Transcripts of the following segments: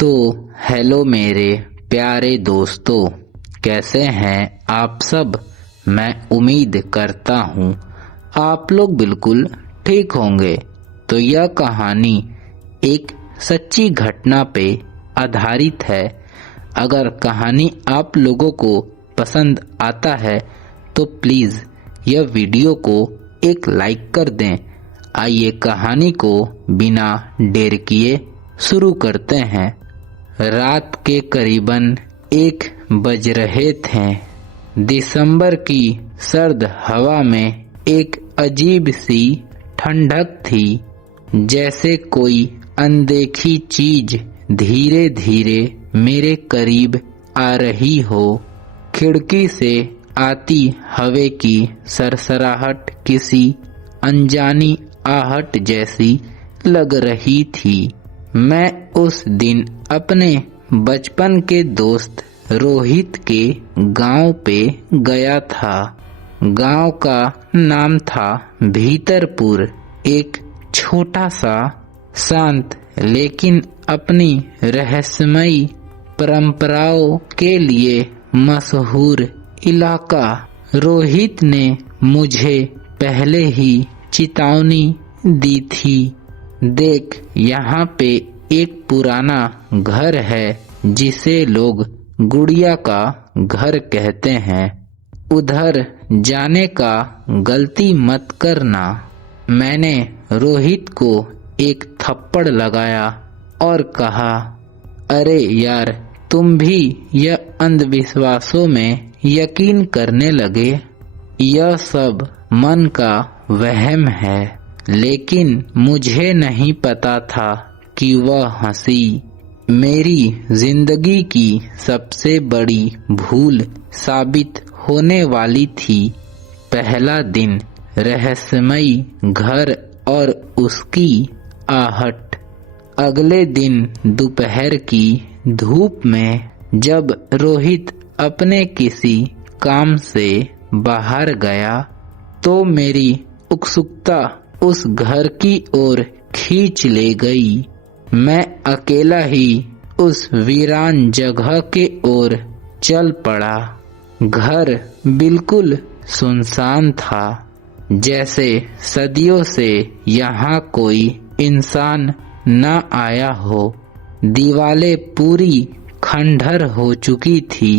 तो हेलो मेरे प्यारे दोस्तों, कैसे हैं आप सब। मैं उम्मीद करता हूँ आप लोग बिल्कुल ठीक होंगे। तो यह कहानी एक सच्ची घटना पे आधारित है। अगर कहानी आप लोगों को पसंद आता है तो प्लीज़ यह वीडियो को एक लाइक कर दें। आइए कहानी को बिना देर किए शुरू करते हैं। रात के करीबन 1 बज रहे थे। दिसंबर की सर्द हवा में एक अजीब सी ठंडक थी, जैसे कोई अनदेखी चीज धीरे धीरे मेरे करीब आ रही हो। खिड़की से आती हवा की सरसराहट किसी अनजानी आहट जैसी लग रही थी। मैं उस दिन अपने बचपन के दोस्त रोहित के गांव पे गया था। गांव का नाम था भीतरपुर। एक छोटा सा शांत लेकिन अपनी रहस्यमयी परंपराओं के लिए मशहूर इलाका। रोहित ने मुझे पहले ही चेतावनी दी थी, देख यहाँ पे एक पुराना घर है जिसे लोग गुड़िया का घर कहते हैं। उधर जाने का गलती मत करना। मैंने रोहित को एक थप्पड़ लगाया और कहा, अरे यार, तुम भी यह अंधविश्वासों में यकीन करने लगे। यह सब मन का वहम है। लेकिन मुझे नहीं पता था कि वह हंसी मेरी जिंदगी की सबसे बड़ी भूल साबित होने वाली थी। पहला दिन, रहस्यमयी घर और उसकी आहट। अगले दिन दोपहर की धूप में जब रोहित अपने किसी काम से बाहर गया तो मेरी उत्सुकता उस घर की ओर खींच ले गई। मैं अकेला ही उस वीरान जगह के ओर चल पड़ा। घर बिल्कुल सुनसान था, जैसे सदियों से यहाँ कोई इंसान न आया हो। दीवारें पूरी खंडहर हो चुकी थी।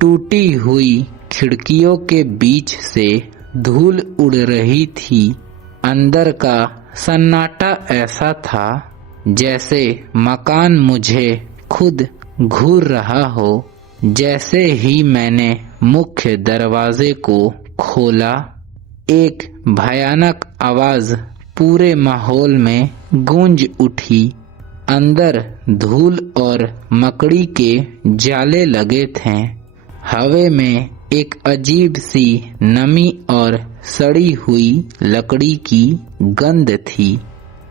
टूटी हुई खिड़कियों के बीच से धूल उड़ रही थी। अंदर का सन्नाटा ऐसा था जैसे मकान मुझे खुद घूर रहा हो। जैसे ही मैंने मुख्य दरवाजे को खोला, एक भयानक आवाज पूरे माहौल में गूंज उठी। अंदर धूल और मकड़ी के जाले लगे थे। हवा में एक अजीब सी नमी और सड़ी हुई लकड़ी की गंध थी।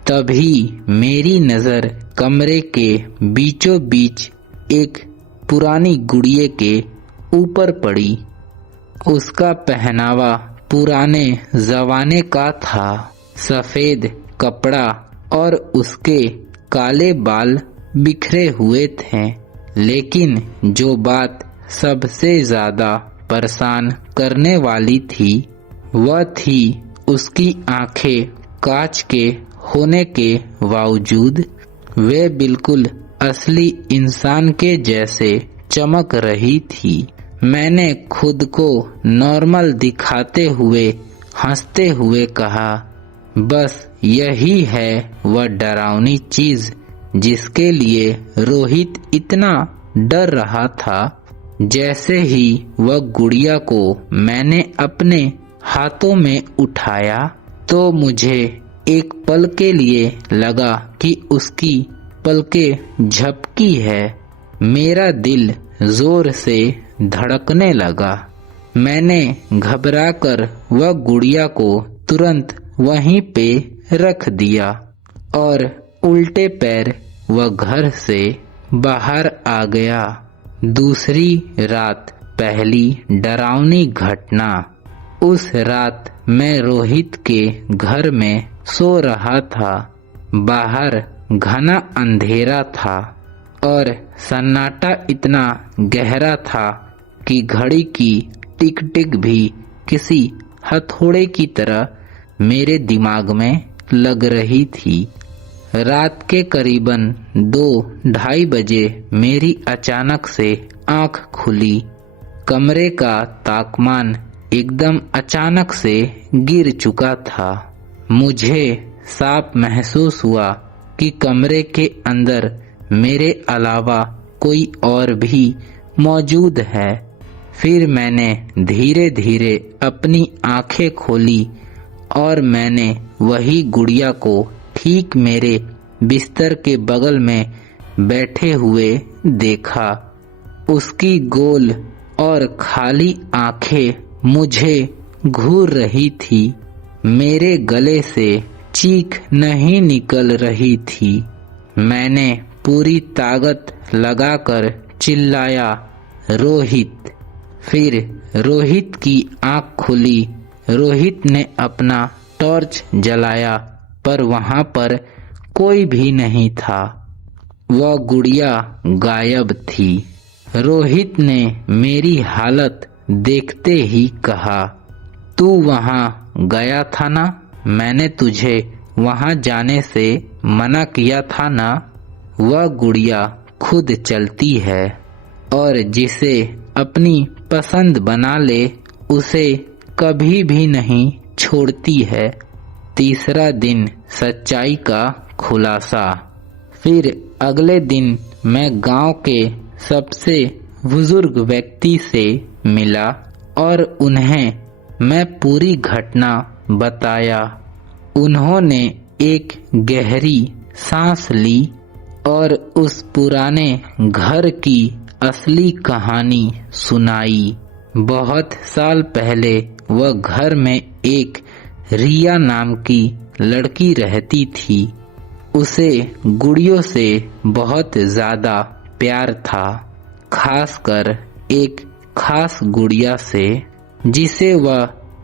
तभी मेरी नजर कमरे के बीचों बीच एक पुरानी गुड़िया के ऊपर पड़ी। उसका पहनावा पुराने जमाने का था। सफेद कपड़ा और उसके काले बाल बिखरे हुए थे। लेकिन जो बात सबसे ज्यादा परेशान करने वाली थी वह थी उसकी आंखें। कांच के होने के बावजूद वे बिल्कुल असली इंसान के जैसे चमक रही थी। मैंने खुद को नॉर्मल दिखाते हुए हंसते हुए कहा, बस यही है वह डरावनी चीज जिसके लिए रोहित इतना डर रहा था। जैसे ही वह गुड़िया को मैंने अपने हाथों में उठाया तो मुझे एक पल के लिए लगा कि उसकी पलकें झपकी है। मेरा दिल जोर से धड़कने लगा। मैंने घबराकर वह गुड़िया को तुरंत वहीं पे रख दिया और उल्टे पैर वह घर से बाहर आ गया। दूसरी रात, पहली डरावनी घटना। उस रात मैं रोहित के घर में सो रहा था। बाहर घना अंधेरा था और सन्नाटा इतना गहरा था कि घड़ी की टिक टिक भी किसी हथौड़े की तरह मेरे दिमाग में लग रही थी। रात के करीबन 2-2:30 बजे मेरी अचानक से आंख खुली। कमरे का तापमान एकदम अचानक से गिर चुका था। मुझे साफ महसूस हुआ कि कमरे के अंदर मेरे अलावा कोई और भी मौजूद है। फिर मैंने धीरे धीरे अपनी आंखें खोली और मैंने वही गुड़िया को ठीक मेरे बिस्तर के बगल में बैठे हुए देखा। उसकी गोल और खाली आंखें मुझे घूर रही थी। मेरे गले से चीख नहीं निकल रही थी। मैंने पूरी ताकत लगाकर चिल्लाया, रोहित। फिर रोहित की आंख खुली। रोहित ने अपना टॉर्च जलाया पर वहां पर कोई भी नहीं था। वह गुड़िया गायब थी। रोहित ने मेरी हालत देखते ही कहा, तू वहां गया था ना? मैंने तुझे वहां जाने से मना किया था ना? वह गुड़िया खुद चलती है और जिसे अपनी पसंद बना ले उसे कभी भी नहीं छोड़ती है। तीसरा दिन सच्चाई का खुलासा। फिर अगले दिन मैं गांव के सबसे बुजुर्ग व्यक्ति से मिला और उन्हें मैं पूरी घटना बताया। उन्होंने एक गहरी सांस ली और उस पुराने घर की असली कहानी सुनाई। बहुत साल पहले वह घर में एक रिया नाम की लड़की रहती थी। उसे गुड़ियों से बहुत ज्यादा प्यार था, खासकर एक खास गुड़िया से जिसे वह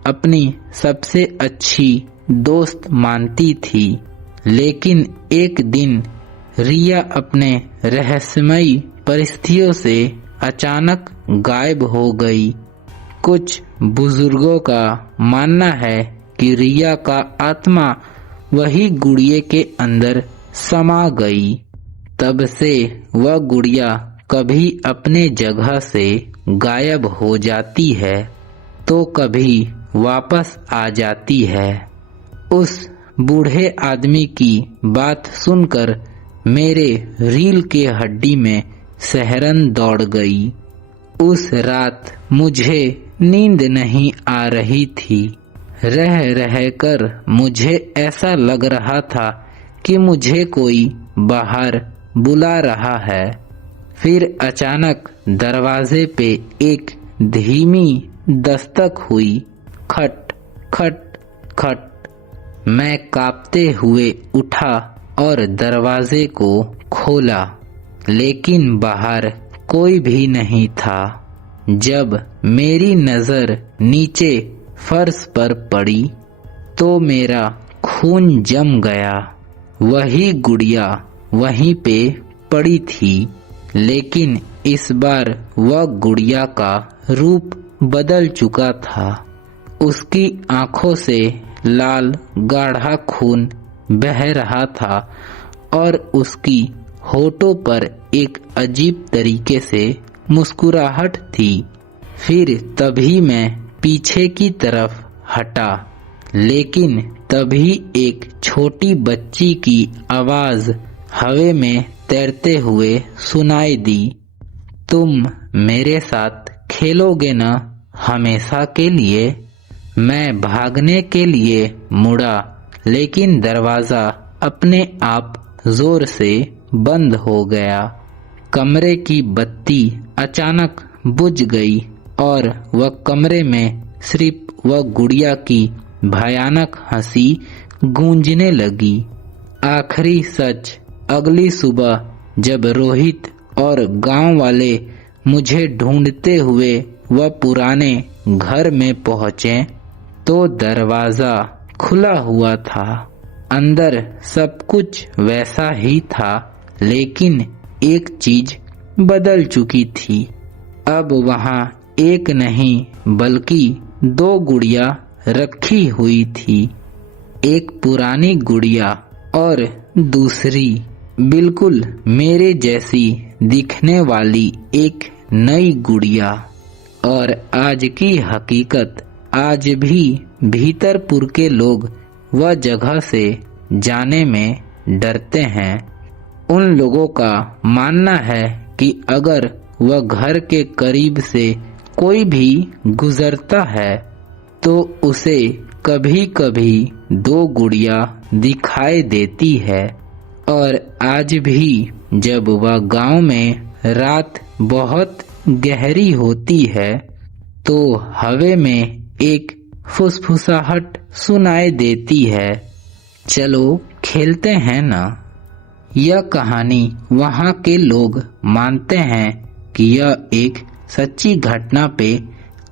अपनी सबसे अच्छी दोस्त मानती थी। लेकिन एक दिन रिया अपने रहस्यमयी परिस्थितियों से अचानक गायब हो गई। कुछ बुजुर्गों का मानना है कि रिया का आत्मा वही गुड़िया के अंदर समा गई। तब से वह गुड़िया कभी अपने जगह से गायब हो जाती है तो कभी वापस आ जाती है। उस बूढ़े आदमी की बात सुनकर मेरे रील के हड्डी में सिहरन दौड़ गई। उस रात मुझे नींद नहीं आ रही थी। रह रह कर मुझे ऐसा लग रहा था कि मुझे कोई बाहर बुला रहा है। फिर अचानक दरवाजे पे एक धीमी दस्तक हुई। खट खट खट। मैं कांपते हुए उठा और दरवाजे को खोला, लेकिन बाहर कोई भी नहीं था। जब मेरी नजर नीचे फर्श पर पड़ी तो मेरा खून जम गया। वही गुड़िया वहीं पे पड़ी थी, लेकिन इस बार वह गुड़िया का रूप बदल चुका था। उसकी आंखों से लाल गाढ़ा खून बह रहा था और उसकी होठों पर एक अजीब तरीके से मुस्कुराहट थी। फिर तभी मैं पीछे की तरफ हटा, लेकिन तभी एक छोटी बच्ची की आवाज हवा में तैरते हुए सुनाई दी, तुम मेरे साथ खेलोगे ना हमेशा के लिए? मैं भागने के लिए मुड़ा, लेकिन दरवाजा अपने आप जोर से बंद हो गया। कमरे की बत्ती अचानक बुझ गई और वह कमरे में सिर्फ वह गुड़िया की भयानक हंसी गूंजने लगी। आखिरी सच, अगली सुबह जब रोहित और गांव वाले मुझे ढूंढते हुए वह पुराने घर में पहुंचे तो दरवाजा खुला हुआ था। अंदर सब कुछ वैसा ही था, लेकिन एक चीज बदल चुकी थी। अब वहाँ एक नहीं बल्कि 2 गुड़िया रखी हुई थी। एक पुरानी गुड़िया और दूसरी बिल्कुल मेरे जैसी दिखने वाली एक नई गुड़िया। और आज की हकीकत, आज भी भीतरपुर के लोग वह जगह से जाने में डरते हैं। उन लोगों का मानना है कि अगर वह घर के करीब से कोई भी गुजरता है तो उसे कभी कभी 2 गुड़िया दिखाई देती है। और आज भी जब वह गांव में रात बहुत गहरी होती है तो हवा में एक फुसफुसाहट सुनाई देती है। चलो खेलते हैं ना। यह कहानी वहाँ के लोग मानते हैं कि यह एक सच्ची घटना पे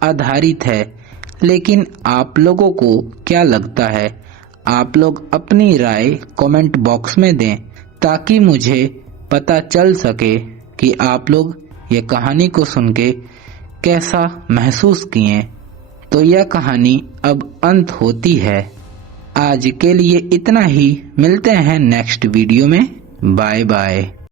आधारित है, लेकिन आप लोगों को क्या लगता है? आप लोग अपनी राय कमेंट बॉक्स में दें ताकि मुझे पता चल सके कि आप लोग ये कहानी को सुन के कैसा महसूस किए। तो यह कहानी अब अंत होती है। आज के लिए इतना ही। मिलते हैं नेक्स्ट वीडियो में। Bye bye.